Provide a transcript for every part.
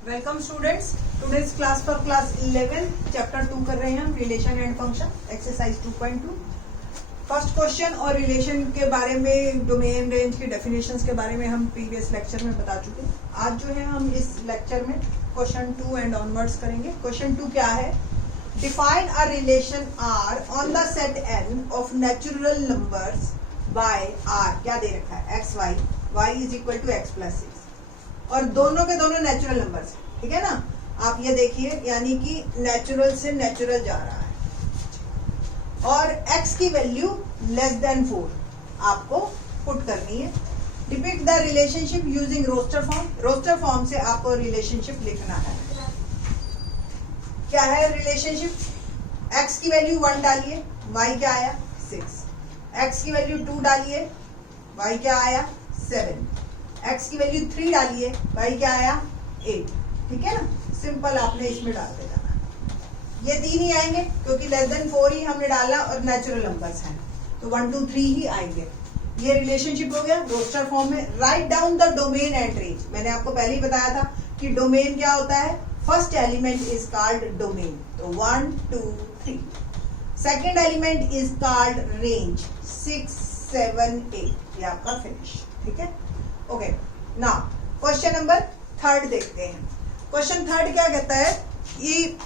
Welcome students, today's class for class 11 chapter 2 कर रहे हैं हम, relation and function, exercise 2.2। First question और रिलेशन के बारे में, डोमेन रेंज की डेफिनेशंस के बारे में हम प्रीवियस लेक्चर में बता चुके हैं। आज जो है हम इस लेक्चर में क्वेश्चन 2 एंड ऑनवर्ड्स करेंगे। क्वेश्चन 2 क्या है? Define a relation R on the set N of natural numbers by R. क्या दे रखा है? X y, y is equal to x plus 6 और दोनों के दोनों नेचुरल नंबर्स, ठीक है ना। आप ये देखिए, यानी कि नेचुरल से नेचुरल जा रहा है और x की वैल्यू लेस देन 4 आपको पुट करनी है। Depict the relationship using roster form. Roster form से आपको रिलेशनशिप लिखना है। क्या है रिलेशनशिप? x की वैल्यू 1 डालिए, y क्या आया? 6। x की वैल्यू 2 डालिए, y क्या आया? 7। x की वैल्यू 3 डालिए, y क्या आया? 8। ठीक है ना, सिंपल आपने इसमें डाल देना। ये 3 ही आएंगे क्योंकि लेस देन 4 ही हमने डाला और नेचुरल नंबर्स हैं, तो 1 2 3 ही आएंगे। ये रिलेशनशिप हो गया रोस्टर फॉर्म में। Write down the domain and range. मैंने आपको पहले ही बताया था कि डोमेन क्या होता है। First element is called domain, तो 1 2 3। Second element is called range, 6 7 8। ये आपका फिनिश, ठीक है। ओके, नाउ क्वेश्चन नंबर 3 देखते हैं। क्वेश्चन 3 क्या कहता है कि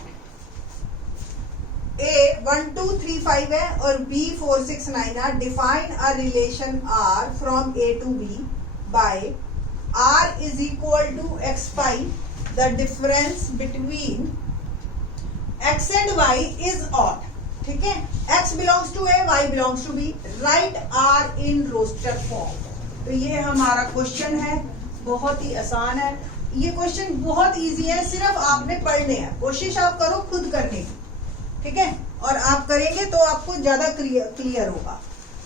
A 1 2 3 5 है और B 4 6 9 है। Define a relation R from A to B by R is equal to x pi. The difference between x and y is odd. ठीक है, x belongs to A, y belongs to B। Right R in roster form. तो ये हमारा question है, बहुत ही आसान है। ये क्वेश्चन बहुत इजी है, सिर्फ आपने पढ़ने हैं। कोशिश आप करो खुद करने की, ठीक है, और आप करेंगे तो आपको ज्यादा क्लियर होगा।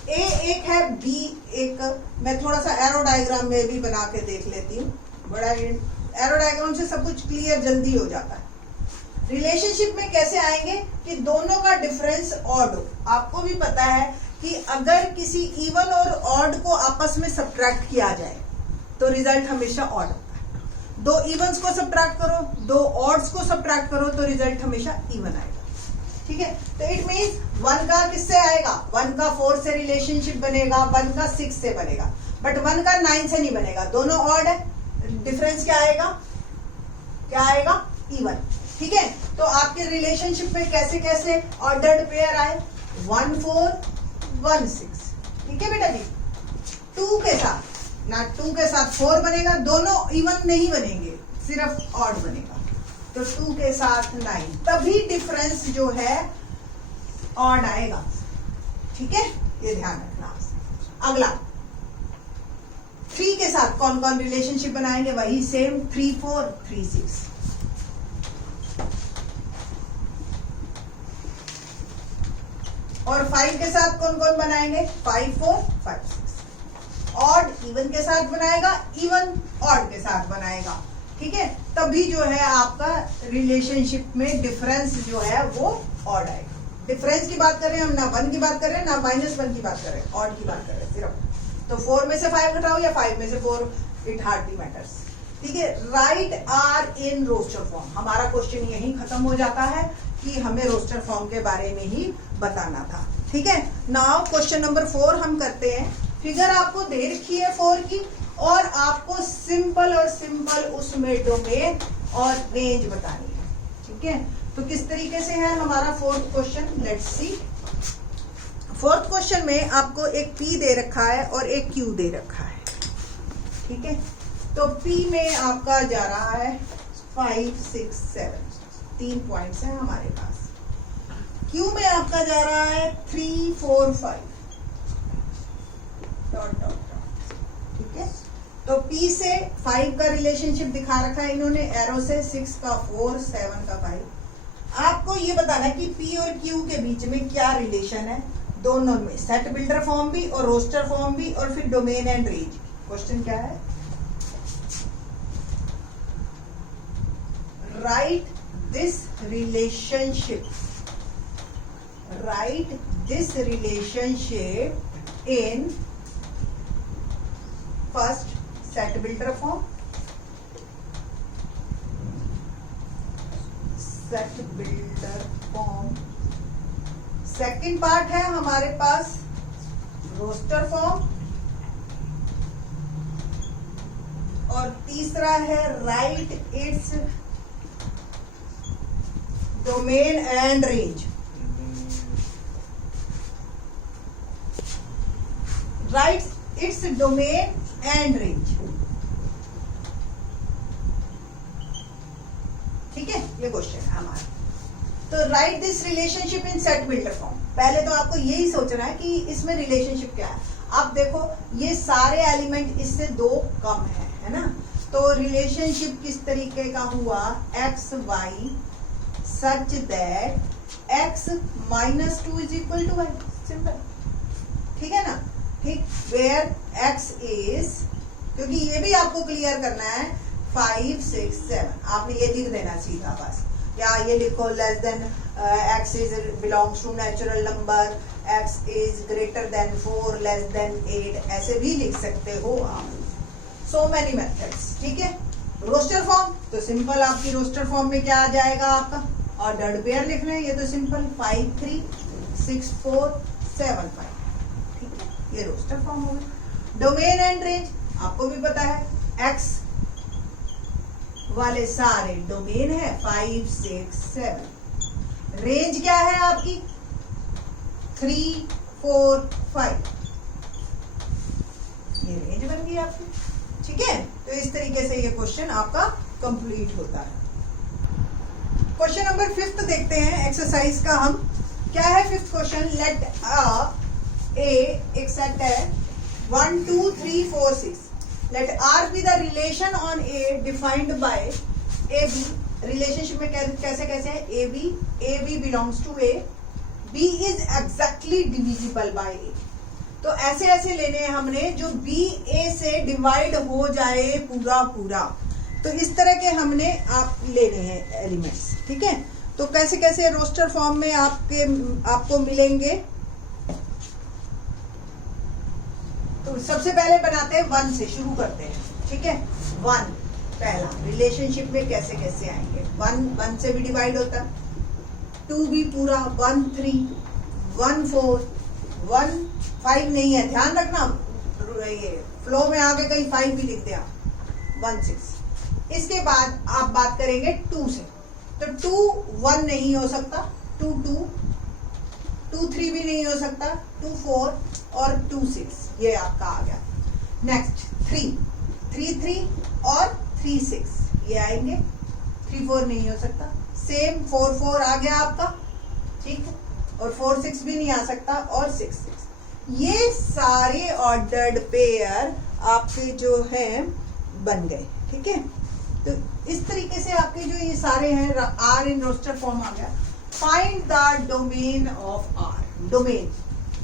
ए एक है, बी एक। मैं थोड़ा सा एरो डायग्राम में भी बना के देख लेती हूँ। बड़ा एरो डायग्राम से सब कुछ क्लियर जल्दी हो जाता है। रिलेशनशिप में कैसे आएंगे कि दोनों का डिफरेंस ऑड हो। आपको भी पता है कि अगर किसी इवन और ऑड को आपस में सब्ट्रैक्ट किया जाए तो रिजल्ट हमेशा ऑड होता है। 2 इवन्स को सब्ट्रैक्ट करो, 2 ऑड्स को सब्ट्रैक्ट करो तो रिजल्ट हमेशा इवन आएगा। ठीक है, तो इट मींस 1 का किससे आएगा? 1 का 4 से रिलेशनशिप बनेगा, 1 का 6 से बनेगा, बट 1 का 9 से नहीं बनेगा। दोनों ऑड है, डिफरेंस क्या आएगा? क्या आएगा? इवन। ठीक है, तो आपके रिलेशनशिप में कैसे कैसे ऑर्डर्ड पेयर आए? 1 4 1 6। ठीक है बेटा जी। 2 के साथ ना, 2 के साथ 4 बनेगा, दोनों इवन नहीं बनेंगे, सिर्फ ऑड बनेगा। तो 2 के साथ 9, तभी डिफरेंस जो है ऑड आएगा। ठीक है, ये ध्यान रखना। अगला 3 के साथ कौन कौन रिलेशनशिप बनाएंगे? वही सेम, 3 4 3 6। और 5 के साथ कौन कौन बनाएंगे? 5 4 5 6। ऑड इवन के साथ बनाएगा, इवन ऑड के साथ बनाएगा। ठीक है, तभी जो है आपका रिलेशनशिप में डिफरेंस जो है वो ऑड आएगा। डिफरेंस की बात कर रहे हैं हम, ना 1 की बात कर रहे हैं, ना -1 की बात कर रहे हैं, ऑड की बात कर रहे हैं सिर्फ। तो 4 में से 5 घटाओ या 5 में से 4, इट हार्डली मैटर्स। ठीक है, write R in roster form. हमारा क्वेश्चन यही खत्म हो जाता है कि हमें रोस्टर फॉर्म के बारे में ही बताना था। ठीक है, नाउ क्वेश्चन नंबर 4 हम करते हैं। फिगर आपको दे रखी है 4 की और आपको सिंपल और सिंपल उसमें डोमेन और रेंज बतानी है। ठीक है, तो किस तरीके से है हमारा 4th question? Let's see. 4th question में आपको एक P दे रखा है और एक Q दे रखा है। ठीक है, तो P में आपका जा रहा है 5 6 7, 3 पॉइंट्स हैं हमारे पास। Q में आपका जा रहा है 3 4 5 डॉट डॉट डॉट। ठीक है, तो P से 5 का रिलेशनशिप दिखा रखा है इन्होंने एरो से, 6 का 4 7 का 5। आपको ये बताना है कि P और Q के बीच में क्या रिलेशन है, दोनों में, सेट बिल्डर फॉर्म भी और रोस्टर फॉर्म भी, और फिर डोमेन एंड रेंज। क्वेश्चन क्या है? Right this relationship, right this relationship in first set builder form, set builder form. Second part है हमारे पास रोस्टर फॉर्म, और तीसरा है right its domain and range. Right its domain and range, ठीक है, ये क्वेश्चन है हमारा। तो right this relationship in set builder form. पहले तो आपको यही सोचना है कि इसमें रिलेशनशिप क्या है। आप देखो ये सारे एलिमेंट इससे दो कम है ना, तो रिलेशनशिप किस तरीके का हुआ, x y such that x minus 2 is equal to y, simple, ठीक है ना, ठीक, वेयर एक्स इज, क्योंकि ये भी आपको क्लियर करना है 5 6 7, आपने ये लिख देना सीधा बस, या ये लिखो less than x is belongs to natural number, x is greater than 4 less than 8, ऐसे भी लिख सकते हो आप। सो मेनी मेथड्स, ठीक है। रोस्टर फॉर्म तो सिंपल, आपकी रोस्टर फॉर्म में क्या आ जाएगा आपका, ऑर्डर्ड पेयर लिख रहे हैं, ये तो सिंपल 5 3 6 4 7 5, ठीक है, ये रोस्टर फॉर्म हो गया। डोमेन एंड रेंज आपको भी पता है, एक्स वाले सारे डोमेन है 5 6 7, रेंज क्या है आपकी 3 4 5, ये रेंज बन गई आपकी, ठीक है। तो इस तरीके से ये क्वेश्चन आपका कंप्लीट होता है। क्वेश्चन नंबर 5 देखते हैं एक्सरसाइज का हम, क्या है 5th क्वेश्चन, लेट एक सेट है 1 2 3 4 6, let R be the relation on A defined by AB। Relationship में कैसे कैसे है, AB belongs to A, B is exactly divisible by A। तो ऐसे ऐसे लेने हैं हमने जो B A से डिवाइड हो जाए पूरा पूरा, तो इस तरह के हमने आप लेने हैं एलिमेंट्स, ठीक है। तो कैसे कैसे रोस्टर फॉर्म में आपको मिलेंगे, तो सबसे पहले बनाते हैं 1 से शुरू करते हैं, ठीक है। 1 पहला रिलेशनशिप में कैसे कैसे आएंगे, 1 से भी डिवाइड होता, 2 भी पूरा, 1 3 1 4 1 5 नहीं है, ध्यान रखना, ये फ्लो में आगे कहीं 5 भी लिख दिया, 1 6। इसके बाद आप बात करेंगे 2 से, तो 2 1 नहीं हो सकता, 2 2 2 3 भी नहीं हो सकता, 2 4 और 2 6, ये आपका आ गया। नेक्स्ट 3 3 3 और 3 6, ये आएंगे, 3 4 नहीं हो सकता, सेम 4 4 आ गया आपका, ठीक है, और 4 6 भी नहीं आ सकता, और 6 6, ये सारे ऑर्डर्ड पेयर आपके जो हैं बन गए, ठीक है। तो इस तरीके से आपके जो ये सारे हैं, आर इन रोस्टर फॉर्म आ गया। Find the domain of R, domain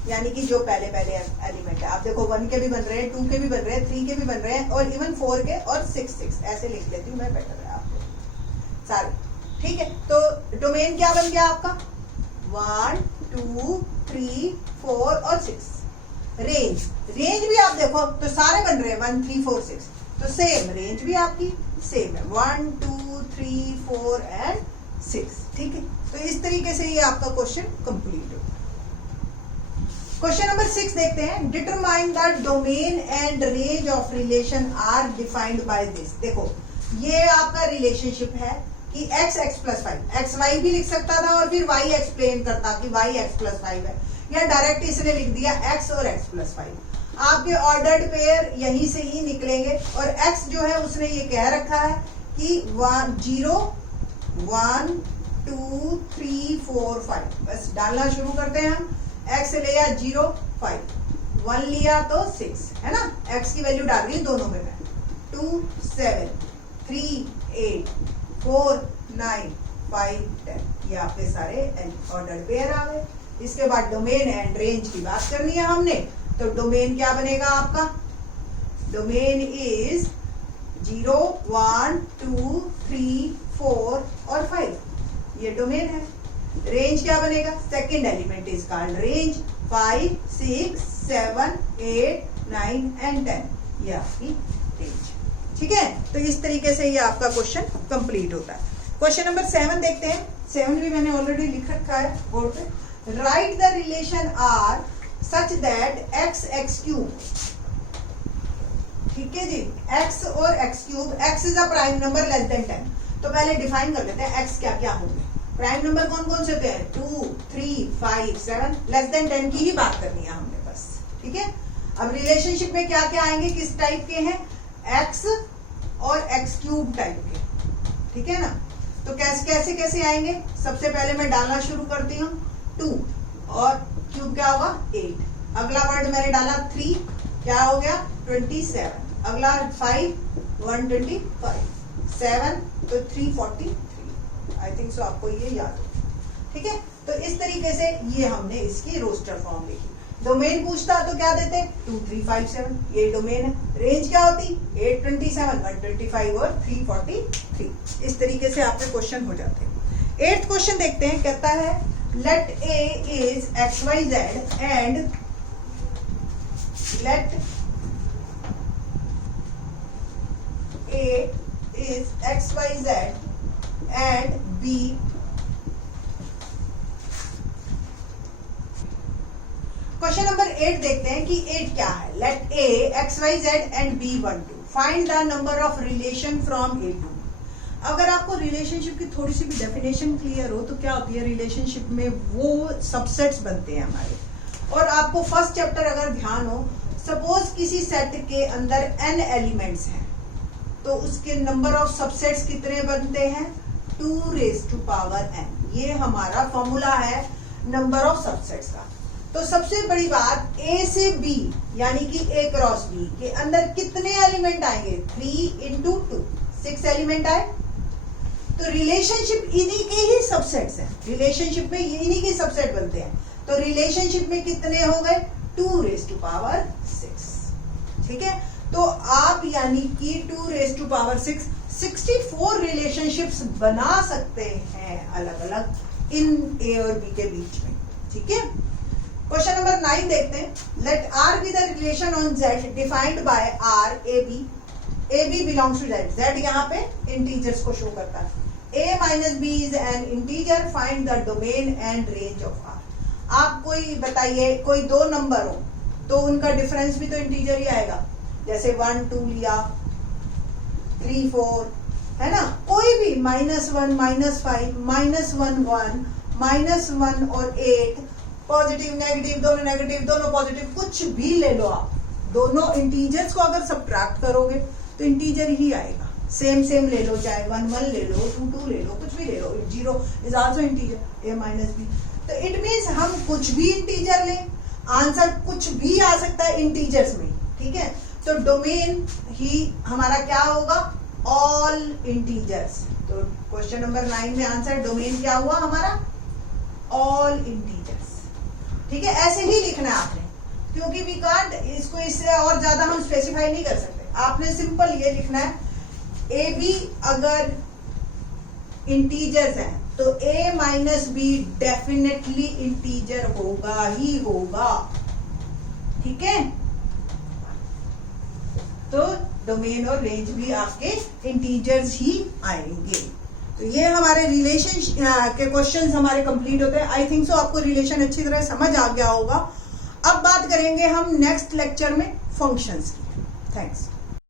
यानी कि जो पहले पहले एलिमेंट है, आप देखो 1 के भी बन रहे हैं, 2 के भी बन रहे हैं, 3 के भी बन रहे हैं, और इवन 4 के, और 6 6, ऐसे लिख लेती हूँ मैं, बेटर है आपको सारे, ठीक है। तो डोमेन क्या बन गया आपका, 1 2 3 4 और 6। रेंज भी आप देखो तो सारे बन रहे हैं 1 3 4 6, तो सेम रेंज भी आपकी सेम है, 1 2 3 4 एंड 6, ठीक है। तो इस तरीके से ये आपका क्वेश्चन कंप्लीट हो। क्वेश्चन नंबर 6 देखते हैं, determine the domain and range of relation R defined by this. देखो ये आपका रिलेशनशिप है कि x x plus 5, x y भी लिख सकता था और फिर y एक्सप्लेन करता कि y x प्लस 5 है, या डायरेक्ट इसने लिख दिया x और x प्लस 5। आपके ऑर्डर्ड पेयर यहीं से ही निकलेंगे, और x जो है उसने ये कह रखा है कि 0 1 2 3 4 5, बस डालना शुरू करते हैं हम। x लिया 0 5, 1 लिया तो 6, है ना, x की वैल्यू डाल रही हूँ दोनों में मैं, 2 7 3 8 4 9 5 10, ये आपके सारे ऑर्डर्ड पेयर आ गए। इसके बाद डोमेन एंड रेंज की बात करनी है हमने, तो डोमेन क्या बनेगा आपका, डोमेन इज 0 1 2 3 4 और 5, ये डोमेन है। रेंज क्या बनेगा, second element is called range, 5 6 7 8 9 and 10, ये आपकी रेंज, ठीक है। तो इस तरीके से ये आपका क्वेश्चन कंप्लीट होता है। क्वेश्चन नंबर 7 देखते हैं। 7 भी मैंने ऑलरेडी लिख रखा है बोर्ड पे। Write the relation R such that x x cube, ठीक है जी, x और x cube, x is a prime number less than 10। तो पहले डिफाइन कर लेते हैं x क्या क्या होंगे। प्राइम नंबर कौन कौन से होते हैं? 2, 3, 5, 7, लेस देन 10 की ही बात करनी है हमने बस, ठीक है। अब रिलेशनशिप में क्या क्या आएंगे, किस टाइप के हैं? x और x क्यूब टाइप के, ठीक है ना। तो कैसे कैसे आएंगे? सबसे पहले मैं डालना शुरू करती हूँ 2 और क्यूब क्या होगा 8। अगला वर्ड मैंने डाला 3, क्या हो गया 27। अगला 5 125, 7 तो 343। आई थिंक सो आपको ये याद हो, ठीक है। तो इस तरीके से ये हमने इसकी रोस्टर फॉर्म लिखी। डोमेन पूछता तो क्या देते? 2, 3, 5, 7, ये डोमेन है। रेंज क्या होती? 8, 27, 125 और 343। इस तरीके से आपके क्वेश्चन हो जाते हैं। 8th क्वेश्चन देखते हैं। कहता है let a is xyz and let a is xyz and b question number 8 देखते हैं कि 8 क्या है। Let a xyz and b 1 2 find the number of relation from a to b। अगर आपको रिलेशनशिप की थोड़ी सी भी डेफिनेशन क्लियर हो तो क्या होती है, रिलेशनशिप में वो सबसेट्स बनते हैं हमारे। और आपको फर्स्ट चैप्टर अगर ध्यान हो, सपोज किसी सेट के अंदर n एलिमेंट्स हैं तो उसके नंबर ऑफ सबसेट्स कितने बनते हैं? 2 raised to power n। ये हमारा फॉर्मूला है नंबर ऑफ सबसेट्स का। तो सबसे बड़ी बात a से b यानी कि a क्रॉस b के अंदर कितने एलिमेंट आएंगे? 3 into 2, 6 एलिमेंट आए। तो रिलेशनशिप इन्हीं के ही सबसेट्स हैं। रिलेशनशिप में इन्हीं के सबसेट बनते हैं। तो रिलेशनशिप में कितने हो गए? 2 raised to power 6, ठीक है। तो आप यानी कि 2 raised to power 6 64 रिलेशनशिप्स बना सकते हैं अलग अलग इन a और b के बीच में, ठीक है। क्वेश्चन नंबर 9 देखते हैं। Let r be the relation on z defined by r a b belongs to z। z यहाँ पे इंटीजर्स को शो करता है। a minus b is an integer, find the domain and range of r। आप कोई बताइए, कोई दो नंबर हो तो उनका डिफरेंस भी तो इंटीजर ही आएगा। जैसे 1 2 लिया, 3 4, है ना। कोई भी -1 -5 -1 1 -1 और 8, पॉजिटिव नेगेटिव दोनों पॉजिटिव, कुछ भी ले लो आप। दोनों इंटीजर्स को अगर सब्ट्रैक्ट करोगे तो इंटीजर ही आएगा। सेम ले लो, चाहे 1 1 ले लो, 2 2 ले लो, कुछ भी ले लो। 0 is also integer, a minus b। तो इट मीन्स हम कुछ भी इंटीजर लें, आंसर कुछ भी आ सकता है इंटीजर्स में, ठीक है। तो डोमेन ही हमारा क्या होगा? All integers. तो क्वेश्चन नंबर 9 में आंसर डोमेन क्या हुआ हमारा? ऑल इंटीजर्स, ठीक है। ऐसे ही लिखना है आपने, क्योंकि वी कांट इसको इससे और ज्यादा हम स्पेसिफाई नहीं कर सकते। आपने सिंपल ये लिखना है ए बी अगर इंटीजर्स हैं तो a minus be definitely integer होगा ही होगा, ठीक है। तो डोमेन और रेंज भी आपके इंटीजर्स ही आएंगे। तो ये हमारे रिलेशन के क्वेश्चंस हमारे कंप्लीट होते हैं। आई थिंक सो आपको रिलेशन अच्छी तरह समझ आ गया होगा। अब बात करेंगे हम नेक्स्ट लेक्चर में फंक्शंस की। थैंक्स।